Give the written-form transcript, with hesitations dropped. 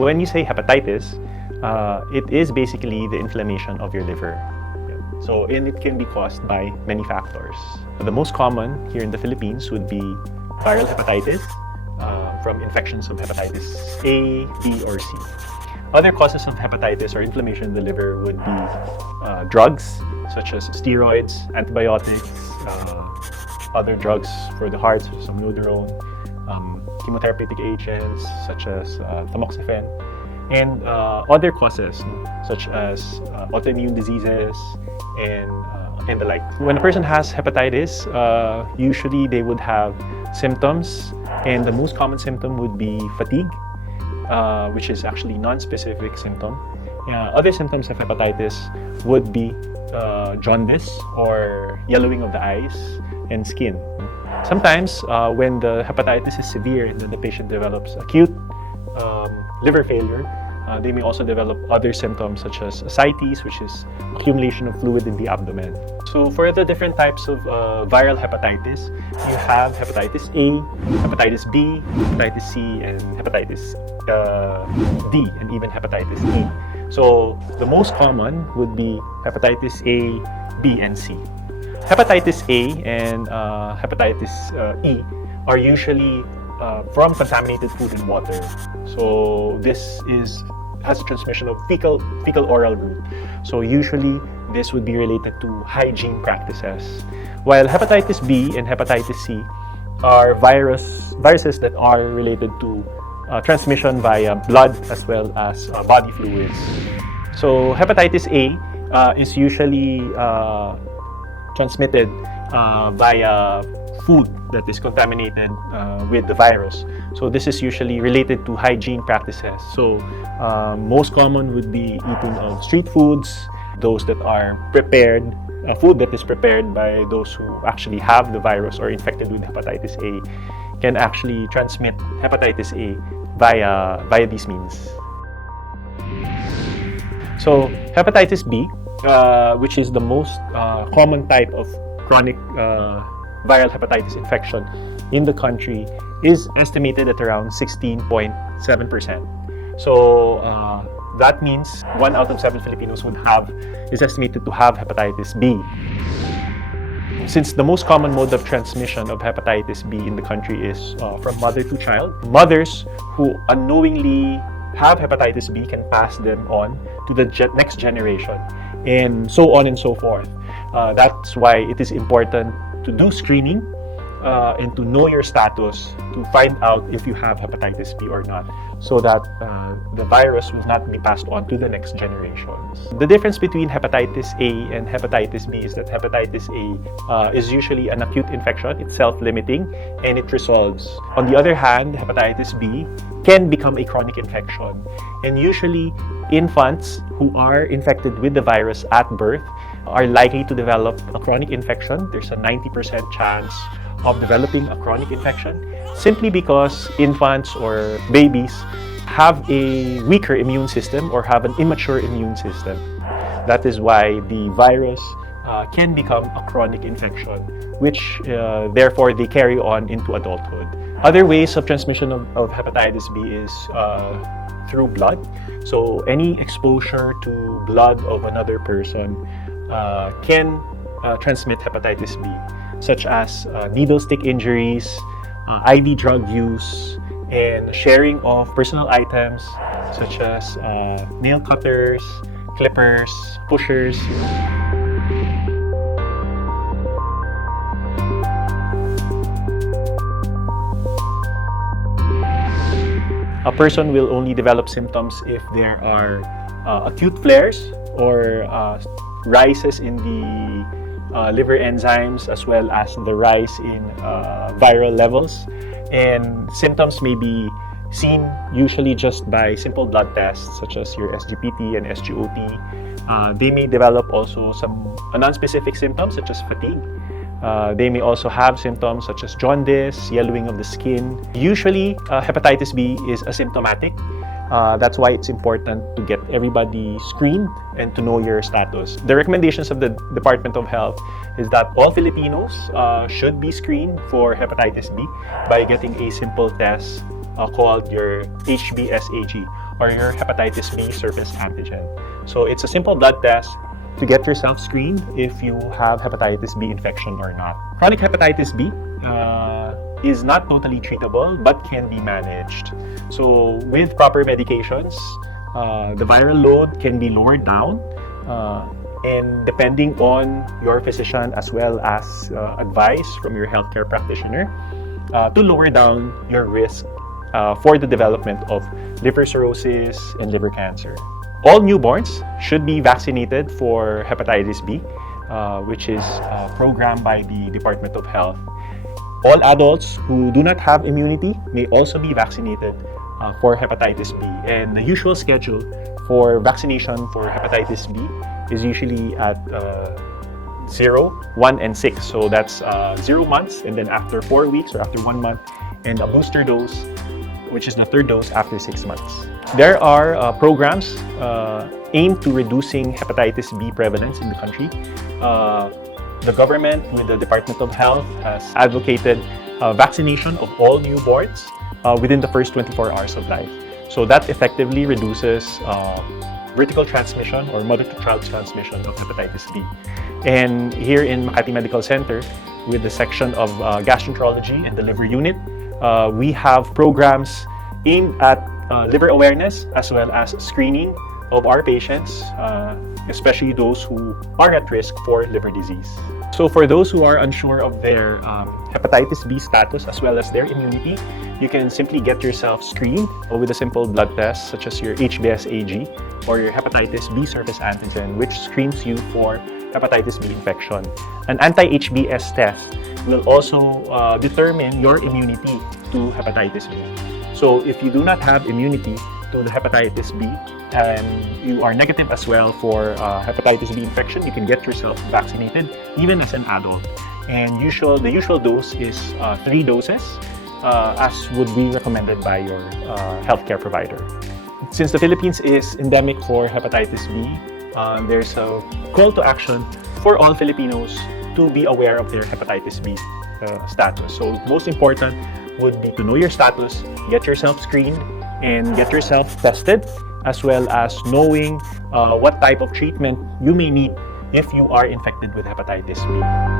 When you say hepatitis, it is basically the inflammation of your liver. And it can be caused by many factors. The most common here in the Philippines would be viral hepatitis from infections of hepatitis A, B, or C. Other causes of hepatitis or inflammation in the liver would be drugs such as steroids, antibiotics, other drugs for the heart such as amiodarone, chemotherapeutic agents such as tamoxifen, and other causes such as autoimmune diseases and the like. When a person has hepatitis, usually they would have symptoms, and the most common symptom would be fatigue, which is actually non-specific symptom. Other symptoms of hepatitis would be jaundice or yellowing of the eyes and skin. Sometimes when the hepatitis is severe, then the patient develops acute liver failure. They may also develop other symptoms such as ascites, which is accumulation of fluid in the abdomen. So for the different types of viral hepatitis, you have hepatitis A, hepatitis B, hepatitis C, and hepatitis D, and even hepatitis E. So the most common would be hepatitis A, B, and C. Hepatitis A and hepatitis E are usually from contaminated food and water. So this has a transmission of fecal-oral route. So usually this would be related to hygiene practices. While hepatitis B and hepatitis C are viruses that are related to transmission via blood as well as body fluids. So hepatitis A is usually transmitted via food that is contaminated with the virus. So this is usually related to hygiene practices. So most common would be eating of street foods, those that are prepared, food that is prepared by those who actually have the virus or infected with hepatitis A can actually transmit hepatitis A via these means. So hepatitis B, which is the most common type of chronic viral hepatitis infection in the country, is estimated at around 16.7%. So that means 1 out of 7 Filipinos is estimated to have hepatitis B. Since the most common mode of transmission of hepatitis B in the country is from mother to child, mothers who unknowingly have hepatitis B can pass them on to the next generation, and so on and so forth. That's why it is important to do screening and to know your status to find out if you have hepatitis B or not, so that the virus will not be passed on to the next generations. The difference between hepatitis A and hepatitis B is that hepatitis A is usually an acute infection. It's self-limiting and it resolves. On the other hand, hepatitis B can become a chronic infection, and usually infants who are infected with the virus at birth are likely to develop a chronic infection. There's a 90% chance of developing a chronic infection simply because infants or babies have a weaker immune system or have an immature immune system. That is why the virus can become a chronic infection, which therefore they carry on into adulthood. Other ways of transmission of hepatitis B is through blood. So any exposure to blood of another person can transmit hepatitis B, such as needle stick injuries, IV drug use, and sharing of personal items such as nail cutters, clippers, pushers. A person will only develop symptoms if there are acute flares or rises in the liver enzymes, as well as the rise in viral levels. And symptoms may be seen usually just by simple blood tests such as your SGPT and SGOT. They may develop also some non-specific symptoms such as fatigue. They may also have symptoms such as jaundice, yellowing of the skin. Usually, hepatitis B is asymptomatic. That's why it's important to get everybody screened and to know your status. The recommendations of the Department of Health is that all Filipinos should be screened for hepatitis B by getting a simple test called your HBsAg, or your hepatitis B surface antigen. So it's a simple blood test to get yourself screened if you have hepatitis B infection or not. Chronic hepatitis B is not totally treatable but can be managed. So with proper medications, the viral load can be lowered down, and depending on your physician as well as advice from your healthcare practitioner, to lower down your risk for the development of liver cirrhosis and liver cancer. All newborns should be vaccinated for hepatitis B, which is programmed by the Department of Health. All adults who do not have immunity may also be vaccinated for hepatitis B. And the usual schedule for vaccination for hepatitis B is usually at 0, 1, and 6. So that's 0 months, and then after 4 weeks or after 1 month, and a booster dose, which is the 3rd dose after 6 months. There are programs aimed to reducing hepatitis B prevalence in the country. The government, with the Department of Health, has advocated vaccination of all newborns within the first 24 hours of life. So that effectively reduces vertical transmission or mother-to-child transmission of hepatitis B. And here in Makati Medical Center, with the section of Gastroenterology and the liver unit, we have programs aimed at liver awareness as well as screening of our patients, especially those who are at risk for liver disease. So for those who are unsure of their hepatitis B status as well as their immunity, you can simply get yourself screened with a simple blood test such as your HBsAg or your hepatitis B surface antigen, which screens you for hepatitis B infection. An anti-HBs test will also determine your immunity to hepatitis B. So if you do not have immunity to the hepatitis B and you are negative as well for hepatitis B infection, you can get yourself vaccinated even as an adult. And the usual dose is 3 doses, as would be recommended by your healthcare provider. Since the Philippines is endemic for hepatitis B, there's a call to action for all Filipinos to be aware of their hepatitis B status. So most important would be to know your status, get yourself screened, and get yourself tested, as well as knowing what type of treatment you may need if you are infected with hepatitis B.